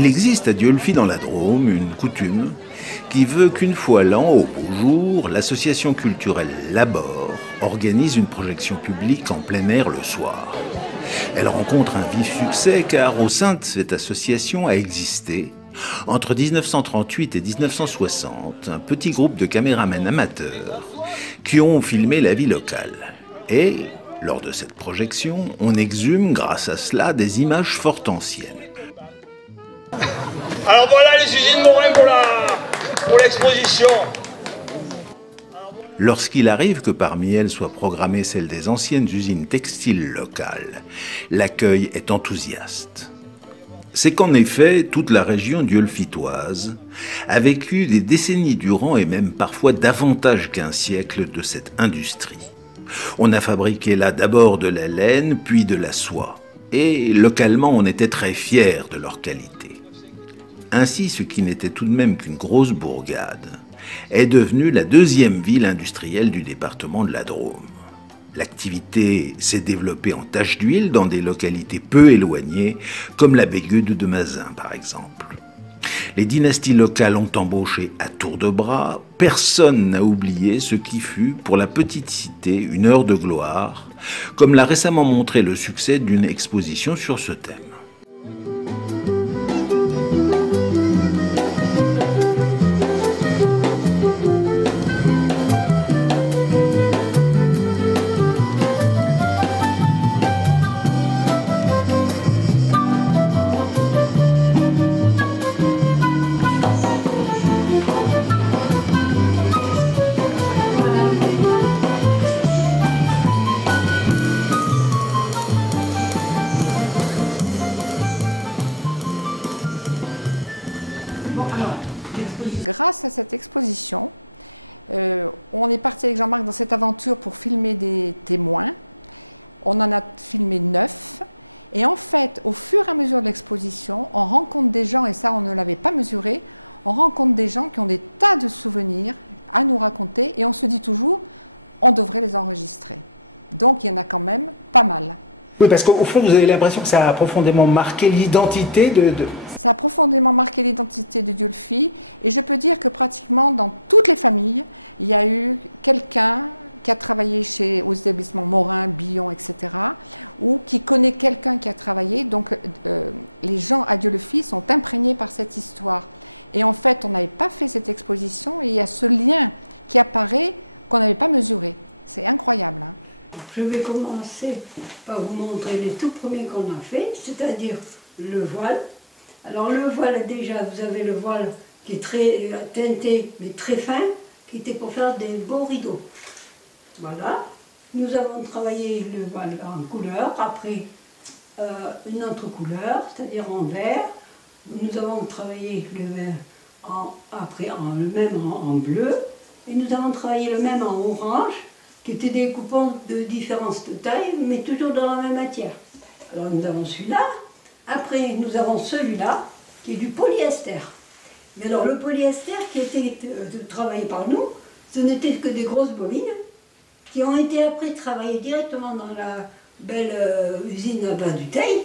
Il existe à Dieulefit dans la Drôme une coutume qui veut qu'une fois l'an, au beau jour, l'association culturelle Labor organise une projection publique en plein air le soir. Elle rencontre un vif succès car au sein de cette association a existé, entre 1938 et 1960, un petit groupe de caméramans amateurs qui ont filmé la vie locale. Et, lors de cette projection, on exhume grâce à cela des images fort anciennes. Alors voilà les usines Morin pour l'exposition. Lorsqu'il arrive que parmi elles soit programmée celle des anciennes usines textiles locales, l'accueil est enthousiaste. C'est qu'en effet, toute la région dieulefitoise a vécu des décennies durant et même parfois davantage qu'un siècle de cette industrie. On a fabriqué là d'abord de la laine, puis de la soie. Et localement, on était très fiers de leur qualité. Ainsi, ce qui n'était tout de même qu'une grosse bourgade est devenu la deuxième ville industrielle du département de la Drôme. L'activité s'est développée en taches d'huile dans des localités peu éloignées, comme la Bégude de Mazin par exemple. Les dynasties locales ont embauché à tour de bras, personne n'a oublié ce qui fut, pour la petite cité, une heure de gloire, comme l'a récemment montré le succès d'une exposition sur ce thème. Oui, parce qu'au fond, vous avez l'impression que ça a profondément marqué l'identité de... Je vais commencer par vous montrer les tout premiers qu'on a fait, c'est-à-dire le voile. Alors le voile, déjà, vous avez le voile qui est très teinté, mais très fin, qui était pour faire des beaux rideaux. Voilà. Nous avons travaillé le voile en couleur, après une autre couleur, c'est-à-dire en vert. Nous avons travaillé le même en bleu, et nous avons travaillé le même en orange, qui était des coupons de différentes tailles, mais toujours dans la même matière. Alors nous avons celui-là, après nous avons celui-là, qui est du polyester. Mais alors le polyester qui était travaillé par nous, ce n'était que des grosses bobines, qui ont été après travaillées directement dans la belle usine à bas du Teil.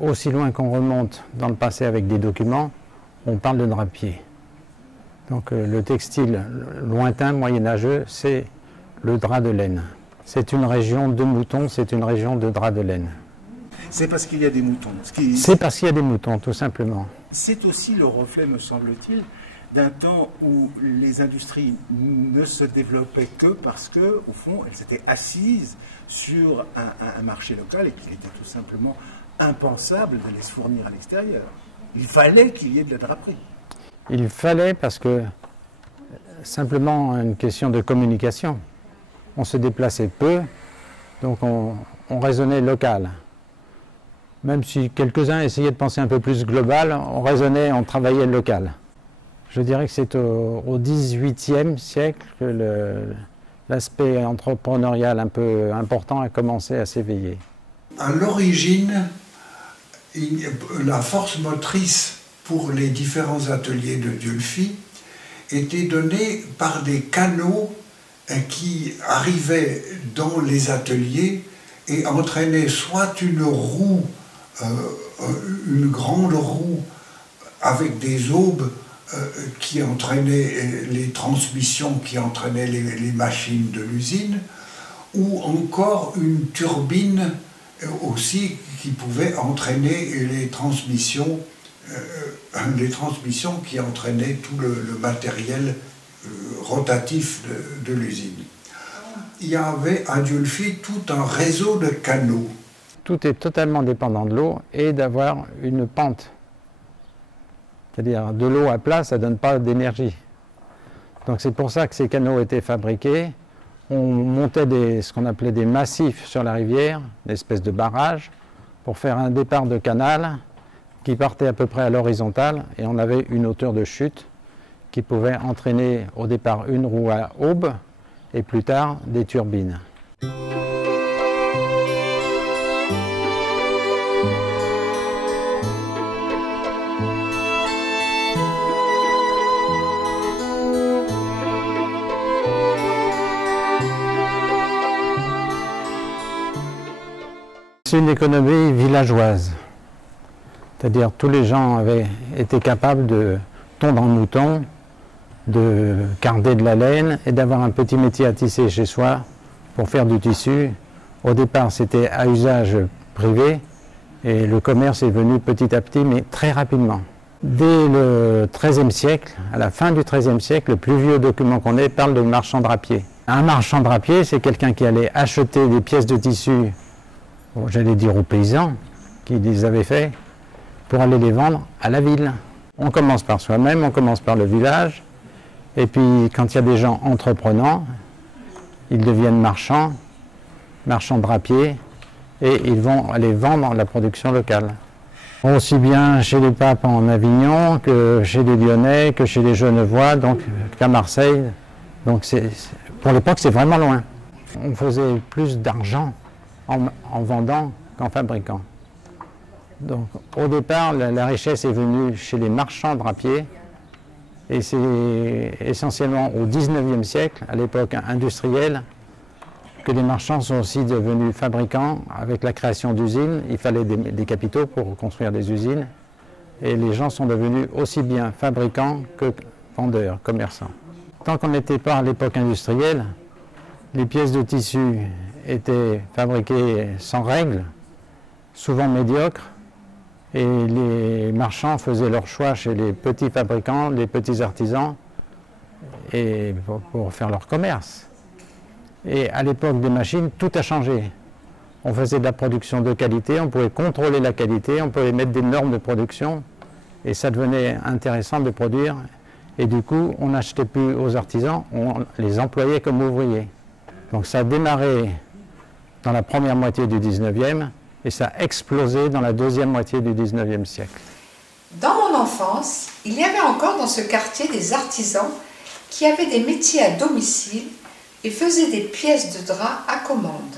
Aussi loin qu'on remonte dans le passé avec des documents, on parle de drapier. Donc le textile lointain, moyenâgeux, c'est le drap de laine. C'est une région de moutons, c'est une région de drap de laine. C'est parce qu'il y a des moutons. C'est parce qu'il y a des moutons, tout simplement. C'est aussi le reflet, me semble-t-il, d'un temps où les industries ne se développaient que parce que, au fond, elles étaient assises sur un marché local et qu'il était tout simplement impensable de les se fournir à l'extérieur. Il fallait qu'il y ait de la draperie. Il fallait parce que, simplement une question de communication. On se déplaçait peu, donc on raisonnait local. Même si quelques-uns essayaient de penser un peu plus global, on raisonnait, on travaillait local. Je dirais que c'est au XVIIIe siècle que l'aspect entrepreneurial un peu important a commencé à s'éveiller. À l'origine, la force motrice pour les différents ateliers de Dieulefit, était donnée par des canaux qui arrivaient dans les ateliers et entraînaient soit une roue, une grande roue avec des aubes qui entraînaient les transmissions, qui entraînaient les machines de l'usine, ou encore une turbine aussi qui pouvait entraîner les transmissions qui entraînaient tout le matériel rotatif de l'usine. Il y avait à Dieulefit tout un réseau de canaux. Tout est totalement dépendant de l'eau et d'avoir une pente. C'est-à-dire de l'eau à plat, ça ne donne pas d'énergie. Donc c'est pour ça que ces canaux étaient fabriqués. On montait ce qu'on appelait des massifs sur la rivière, une espèce de barrage, pour faire un départ de canal qui partait à peu près à l'horizontale, et on avait une hauteur de chute qui pouvait entraîner au départ une roue à aube et plus tard des turbines. C'est une économie villageoise, c'est-à-dire tous les gens avaient été capables de tondre en mouton, de carder de la laine et d'avoir un petit métier à tisser chez soi pour faire du tissu. Au départ, c'était à usage privé et le commerce est venu petit à petit, mais très rapidement. Dès le XIIIe siècle, à la fin du XIIIe siècle, le plus vieux document qu'on ait parle de marchand drapier. Un marchand drapier, c'est quelqu'un qui allait acheter des pièces de tissu, j'allais dire aux paysans, qui les avaient fait, pour aller les vendre à la ville. On commence par soi-même, on commence par le village, et puis quand il y a des gens entreprenants, ils deviennent marchands drapiers, et ils vont aller vendre la production locale. Aussi bien chez les papes en Avignon, que chez les Lyonnais, que chez les Genevois, donc qu'à Marseille. Donc pour l'époque, c'est vraiment loin. On faisait plus d'argent en vendant qu'en fabriquant. Donc au départ, la richesse est venue chez les marchands drapiers, et c'est essentiellement au XIXe siècle, à l'époque industrielle, que les marchands sont aussi devenus fabricants. Avec la création d'usines, il fallait des capitaux pour construire des usines, et les gens sont devenus aussi bien fabricants que vendeurs, commerçants. Tant qu'on n'était pas à l'époque industrielle, les pièces de tissu étaient fabriquées sans règles, souvent médiocres, et les marchands faisaient leur choix chez les petits fabricants, les petits artisans, et pour faire leur commerce. Et à l'époque des machines, tout a changé. On faisait de la production de qualité, on pouvait contrôler la qualité, on pouvait mettre des normes de production, et ça devenait intéressant de produire. Et du coup, on n'achetait plus aux artisans, on les employait comme ouvriers. Donc ça a démarré dans la première moitié du 19e, et ça a explosé dans la deuxième moitié du 19e siècle. Dans mon enfance, il y avait encore dans ce quartier des artisans qui avaient des métiers à domicile et faisaient des pièces de drap à commande.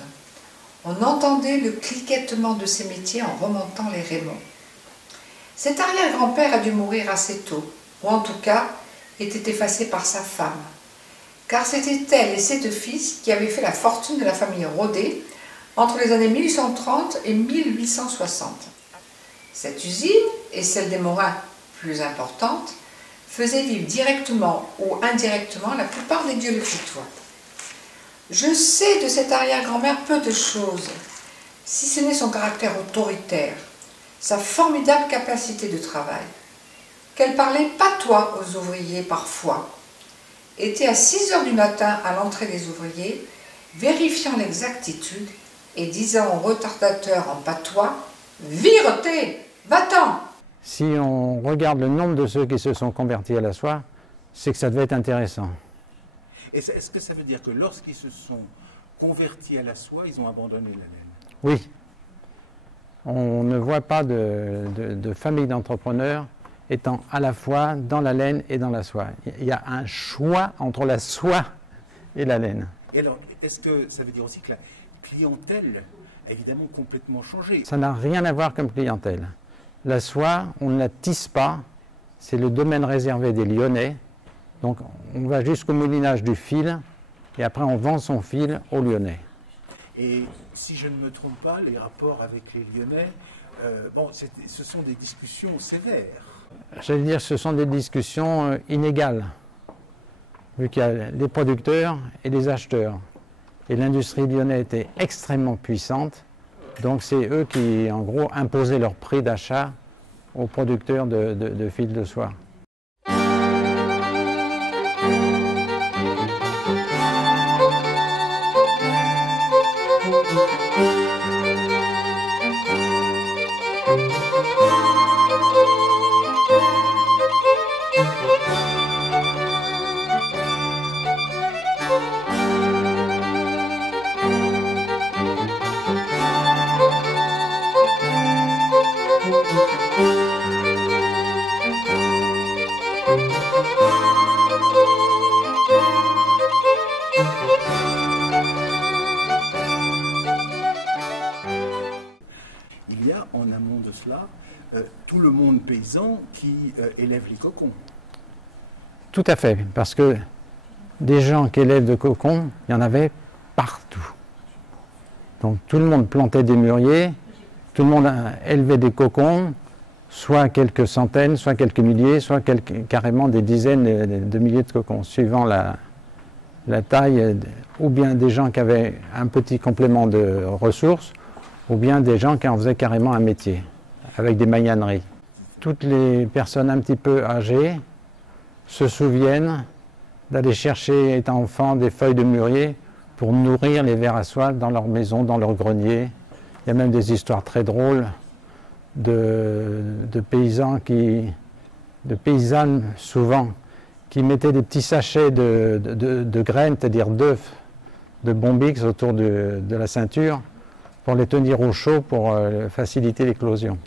On entendait le cliquettement de ces métiers en remontant les Raymonds. Cet arrière-grand-père a dû mourir assez tôt, ou en tout cas était effacé par sa femme, car c'était elle et ses deux fils qui avaient fait la fortune de la famille Rodet entre les années 1830 et 1860. Cette usine, et celle des Morins plus importante, faisait vivre directement ou indirectement la plupart des Dieulefitois. Je sais de cette arrière-grand-mère peu de choses, si ce n'est son caractère autoritaire, sa formidable capacité de travail, qu'elle parlait patois aux ouvriers parfois, était à 6 heures du matin à l'entrée des ouvriers, vérifiant l'exactitude et disant aux retardateurs en patois « Vireté, va-t'en !» Si on regarde le nombre de ceux qui se sont convertis à la soie, c'est que ça devait être intéressant. Est-ce que ça veut dire que lorsqu'ils se sont convertis à la soie, ils ont abandonné la laine? Oui. On ne voit pas de famille d'entrepreneurs étant à la fois dans la laine et dans la soie. Il y a un choix entre la soie et la laine. Et alors, est-ce que ça veut dire aussi que la clientèle a évidemment complètement changé? Ça n'a rien à voir comme clientèle. La soie, on ne la tisse pas, c'est le domaine réservé des Lyonnais, Donc on va jusqu'au moulinage du fil et après on vend son fil aux Lyonnais. Et si je ne me trompe pas, les rapports avec les Lyonnais, ce sont des discussions sévères. J'allais dire que ce sont des discussions inégales, vu qu'il y a les producteurs et les acheteurs. Et l'industrie lyonnaise était extrêmement puissante, donc c'est eux qui, en gros, imposaient leur prix d'achat aux producteurs de fils de soie. Il y a en amont de cela tout le monde paysan qui élève les cocons. Tout à fait, parce que des gens qui élèvent de cocons, il y en avait partout. Donc tout le monde plantait des mûriers, tout le monde élevait des cocons, soit quelques centaines, soit quelques milliers, soit carrément des dizaines de milliers de cocons, suivant la taille, ou bien des gens qui avaient un petit complément de ressources, ou bien des gens qui en faisaient carrément un métier, avec des magnaneries. Toutes les personnes un petit peu âgées se souviennent d'aller chercher, étant enfant, des feuilles de mûrier pour nourrir les vers à soie dans leur maison, dans leur grenier. Il y a même des histoires très drôles de paysans de paysannes souvent, qui mettaient des petits sachets de graines, c'est-à-dire d'œufs, de bombix autour de la ceinture, pour les tenir au chaud pour faciliter l'éclosion.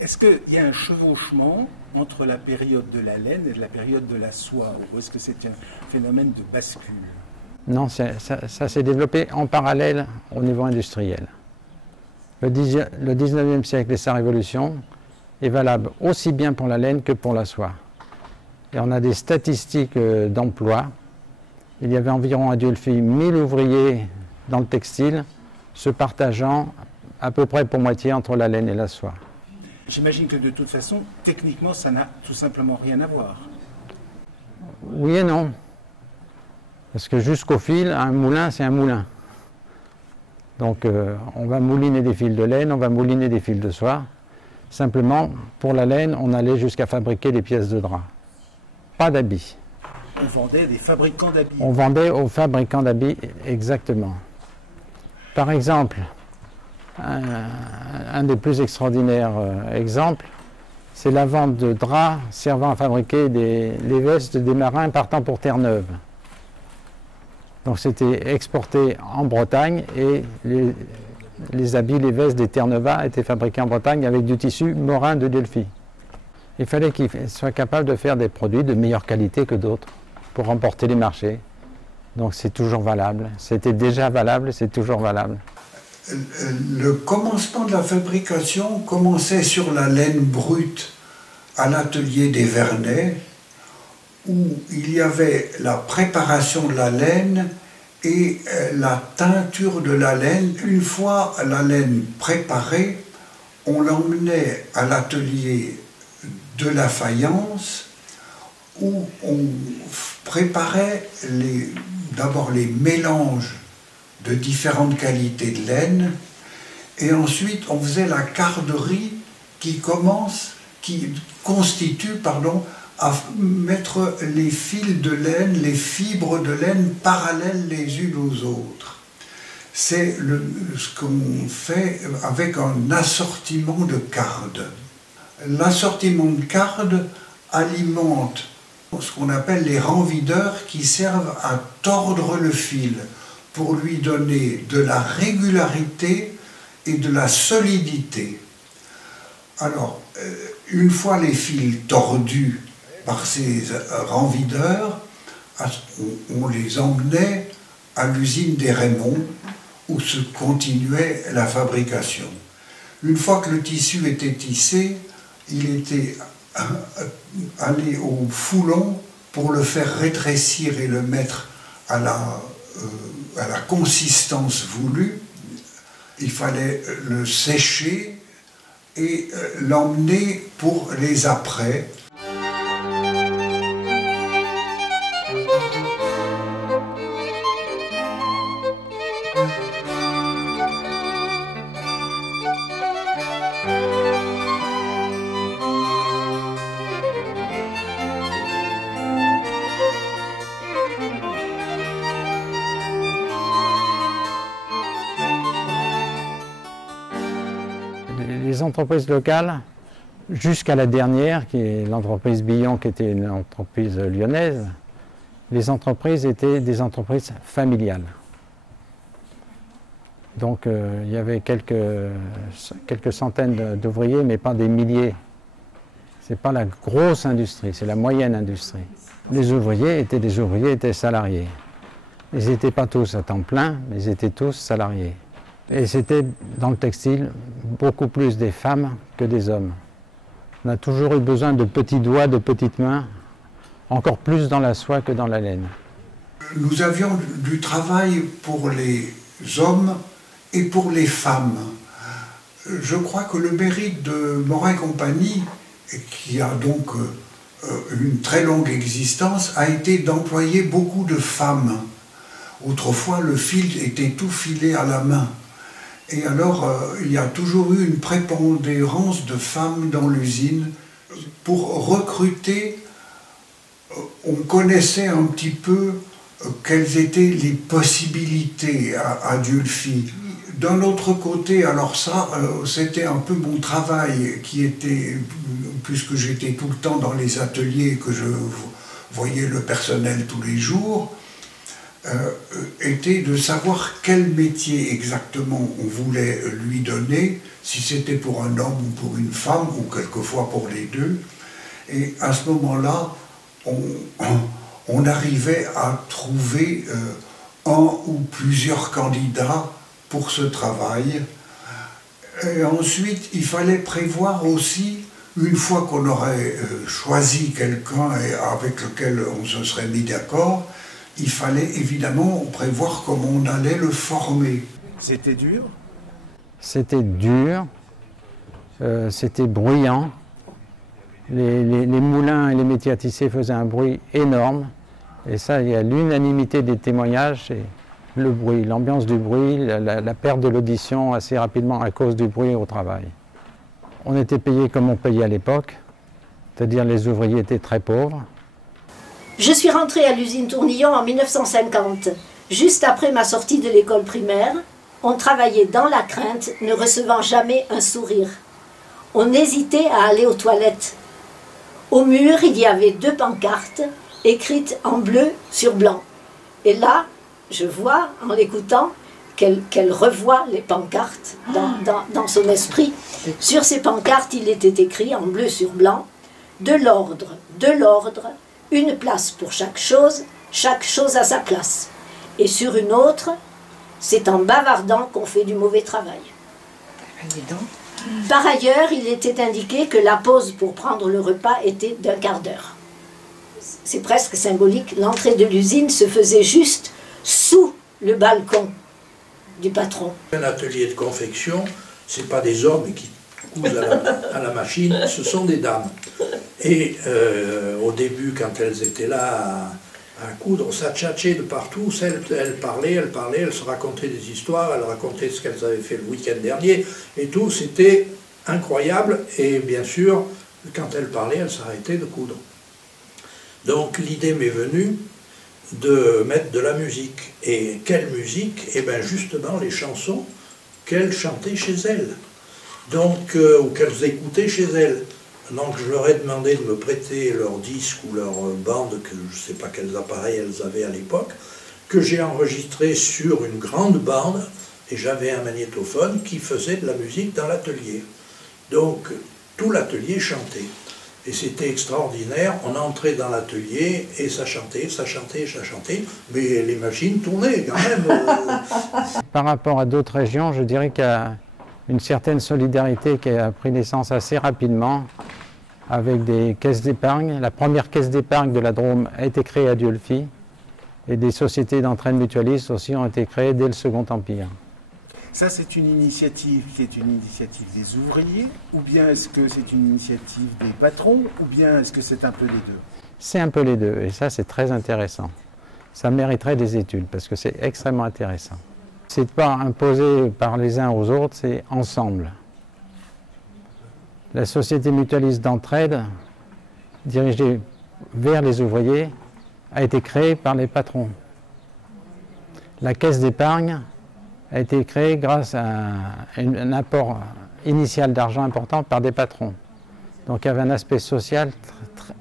Est-ce qu'il y a un chevauchement entre la période de la laine et la période de la soie, ou est-ce que c'est un phénomène de bascule? Non, ça s'est développé en parallèle au niveau industriel. Le 19e siècle et sa révolution est valable aussi bien pour la laine que pour la soie. Et on a des statistiques d'emploi. Il y avait environ à Dieulefit 1000 ouvriers dans le textile, se partageant à peu près pour moitié entre la laine et la soie. J'imagine que de toute façon, techniquement, ça n'a tout simplement rien à voir. Oui et non. Parce que jusqu'au fil, un moulin, c'est un moulin. Donc on va mouliner des fils de laine, on va mouliner des fils de soie. Simplement, pour la laine, on allait jusqu'à fabriquer des pièces de drap. Pas d'habits. On vendait des fabricants d'habits. On vendait aux fabricants d'habits, exactement. Par exemple, un des plus extraordinaires exemples, c'est la vente de draps servant à fabriquer les vestes des marins partant pour Terre-Neuve. Donc c'était exporté en Bretagne et les habits, les vestes des Terre-Neuvas étaient fabriqués en Bretagne avec du tissu morin de Dieulefit. Il fallait qu'ils soient capables de faire des produits de meilleure qualité que d'autres pour remporter les marchés. Donc c'est toujours valable. C'était déjà valable, c'est toujours valable. Le commencement de la fabrication commençait sur la laine brute à l'atelier des Vernets, où il y avait la préparation de la laine et la teinture de la laine. Une fois la laine préparée, on l'emmenait à l'atelier de la faïence, où on préparait d'abord les mélanges de différentes qualités de laine, et ensuite on faisait la carderie qui constitue à mettre les fils de laine, les fibres de laine parallèles les unes aux autres. C'est ce qu'on fait avec un assortiment de cardes. L'assortiment de cardes alimente ce qu'on appelle les renvideurs qui servent à tordre le fil pour lui donner de la régularité et de la solidité. Alors, une fois les fils tordus par ces renvideurs, on les emmenait à l'usine des Raymonds où se continuait la fabrication. Une fois que le tissu était tissé, il était allé au foulon pour le faire rétrécir et le mettre à la consistance voulue, il fallait le sécher et l'emmener pour les apprêts. Les entreprises locales, jusqu'à la dernière, qui est l'entreprise Billon, qui était une entreprise lyonnaise, les entreprises étaient des entreprises familiales. Donc il y avait quelques centaines d'ouvriers, mais pas des milliers. Ce n'est pas la grosse industrie, c'est la moyenne industrie. Les ouvriers étaient salariés. Ils n'étaient pas tous à temps plein, mais ils étaient tous salariés. Et c'était dans le textile beaucoup plus des femmes que des hommes. On a toujours eu besoin de petits doigts, de petites mains, encore plus dans la soie que dans la laine. Nous avions du travail pour les hommes et pour les femmes. Je crois que le mérite de Morin Compagnie, qui a donc une très longue existence, a été d'employer beaucoup de femmes. Autrefois, le fil était tout filé à la main. Et alors, il y a toujours eu une prépondérance de femmes dans l'usine. Pour recruter, on connaissait un petit peu quelles étaient les possibilités à Dieulefit. D'un autre côté, alors ça, c'était un peu mon travail qui était, puisque j'étais tout le temps dans les ateliers et que je voyais le personnel tous les jours, était de savoir quel métier exactement on voulait lui donner, si c'était pour un homme ou pour une femme, ou quelquefois pour les deux. Et à ce moment-là, on arrivait à trouver un ou plusieurs candidats pour ce travail. Et ensuite, il fallait prévoir aussi, une fois qu'on aurait choisi quelqu'un avec lequel on se serait mis d'accord, il fallait évidemment prévoir comment on allait le former. C'était dur? C'était dur, c'était bruyant. Les moulins et les métiers à tisser faisaient un bruit énorme. Et ça, il y a l'unanimité des témoignages, c'est le bruit, l'ambiance du bruit, la perte de l'audition assez rapidement à cause du bruit au travail. On était payé comme on payait à l'époque, c'est-à-dire les ouvriers étaient très pauvres. Je suis rentrée à l'usine Tournillon en 1950. Juste après ma sortie de l'école primaire, on travaillait dans la crainte, ne recevant jamais un sourire. On hésitait à aller aux toilettes. Au mur, il y avait 2 pancartes écrites en bleu sur blanc. Et là, je vois, en l'écoutant, qu'elle revoit les pancartes dans son esprit. Sur ces pancartes, il était écrit en bleu sur blanc « De l'ordre, une place pour chaque chose à sa place. Et sur une autre, c'est en bavardant qu'on fait du mauvais travail. » Par ailleurs, il était indiqué que la pause pour prendre le repas était d'1 quart d'heure. C'est presque symbolique, l'entrée de l'usine se faisait juste sous le balcon du patron. Un atelier de confection, ce n'est pas des hommes qui cousent à la machine, ce sont des dames. Et au début, quand elles étaient là à coudre, ça tchatchait de partout, elles parlaient, elles se racontaient des histoires, elles racontaient ce qu'elles avaient fait le week-end dernier, et tout, c'était incroyable, et bien sûr, quand elles parlaient, elles s'arrêtaient de coudre. Donc l'idée m'est venue de mettre de la musique. Et quelle musique? Eh bien justement les chansons qu'elles chantaient chez elles, donc, ou qu'elles écoutaient chez elles. Donc je leur ai demandé de me prêter leur disque ou leur bande, que je ne sais pas quels appareils elles avaient à l'époque, que j'ai enregistré sur une grande bande, et j'avais un magnétophone qui faisait de la musique dans l'atelier. Donc tout l'atelier chantait. Et c'était extraordinaire, on entrait dans l'atelier et ça chantait, mais les machines tournaient quand même. Par rapport à d'autres régions, je dirais qu'il y a une certaine solidarité qui a pris naissance assez rapidement avec des caisses d'épargne. La première caisse d'épargne de la Drôme a été créée à Dieulefit et des sociétés d'entraide mutualistes aussi ont été créées dès le Second Empire. Ça, c'est une initiative qui est une initiative des ouvriers, ou bien est-ce que c'est une initiative des patrons, ou bien est-ce que c'est un peu les deux? C'est un peu les deux, et ça c'est très intéressant. Ça mériterait des études, parce que c'est extrêmement intéressant. C'est pas imposé par les uns aux autres, c'est ensemble. La société mutualiste d'entraide, dirigée vers les ouvriers, a été créée par les patrons. La caisse d'épargne a été créée grâce à un apport initial d'argent important par des patrons. Donc il y avait un aspect social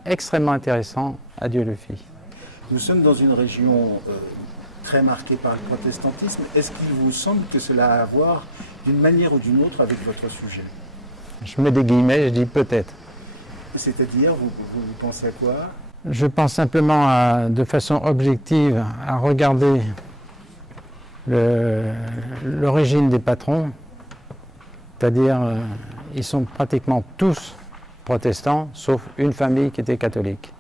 extrêmement intéressant à Dieulefit. Nous sommes dans une région très marquée par le protestantisme. Est-ce qu'il vous semble que cela a à voir d'une manière ou d'une autre avec votre sujet? Je mets des guillemets, je dis peut-être. C'est-à-dire, vous pensez à quoi? Je pense simplement, de façon objective, à regarder l'origine des patrons, c'est-à-dire ils sont pratiquement tous protestants, sauf une famille qui était catholique.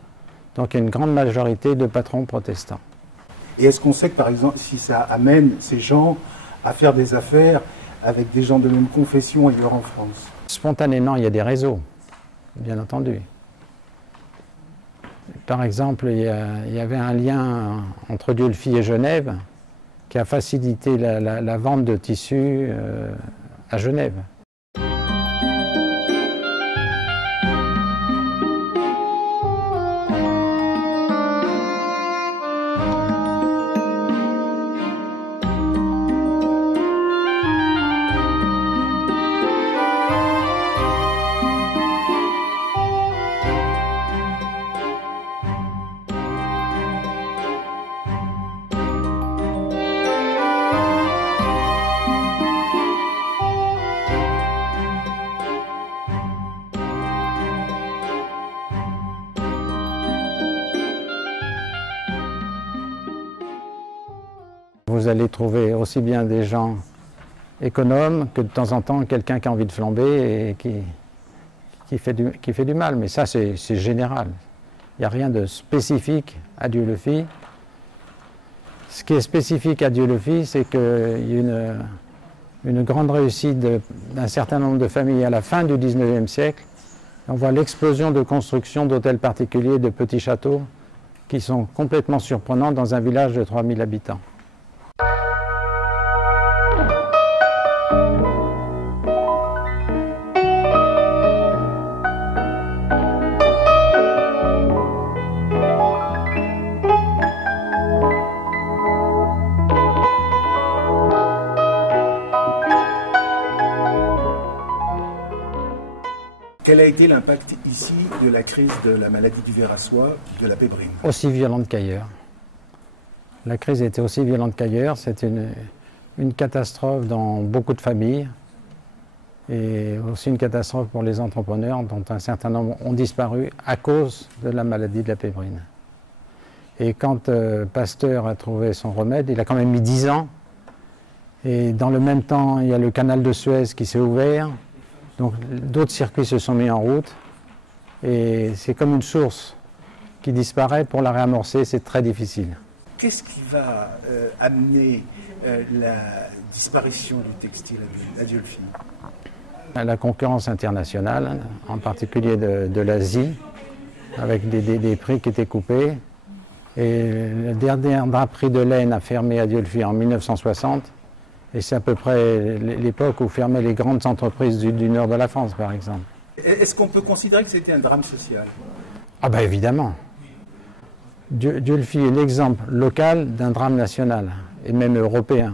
Donc il y a une grande majorité de patrons protestants. Et est-ce qu'on sait que, par exemple, si ça amène ces gens à faire des affaires avec des gens de même confession ailleurs en France? Spontanément, il y a des réseaux, bien entendu. Par exemple, il y avait un lien entre Dieulefit et Genève qui a facilité la vente de tissus à Genève. Vous allez trouver aussi bien des gens économes que de temps en temps quelqu'un qui a envie de flamber et qui fait du mal. Mais ça, c'est général. Il n'y a rien de spécifique à Dieulefit. Ce qui est spécifique à Dieulefit, c'est qu'il y a une grande réussite d'un certain nombre de familles à la fin du XIXe siècle. On voit l'explosion de construction d'hôtels particuliers, de petits châteaux, qui sont complètement surprenants dans un village de 3000 habitants. Quel a été l'impact ici de la crise de la maladie du ver à soie, de la pébrine? Aussi violente qu'ailleurs. La crise était aussi violente qu'ailleurs. C'est une catastrophe dans beaucoup de familles et aussi une catastrophe pour les entrepreneurs dont un certain nombre ont disparu à cause de la maladie de la pébrine. Et quand Pasteur a trouvé son remède, il a quand même mis 10 ans. Et dans le même temps, il y a le canal de Suez qui s'est ouvert. Donc d'autres circuits se sont mis en route et c'est comme une source qui disparaît. Pour la réamorcer, c'est très difficile. Qu'est-ce qui va amener la disparition du textile à Dieulefit? La concurrence internationale, en particulier de l'Asie, avec des prix qui étaient coupés. Et le dernier draperie de laine a fermé à Dieulefit en 1960. Et c'est à peu près l'époque où fermaient les grandes entreprises du nord de la France, par exemple. Est-ce qu'on peut considérer que c'était un drame social? Ah ben évidemment. Dieulefit est l'exemple local d'un drame national, et même européen.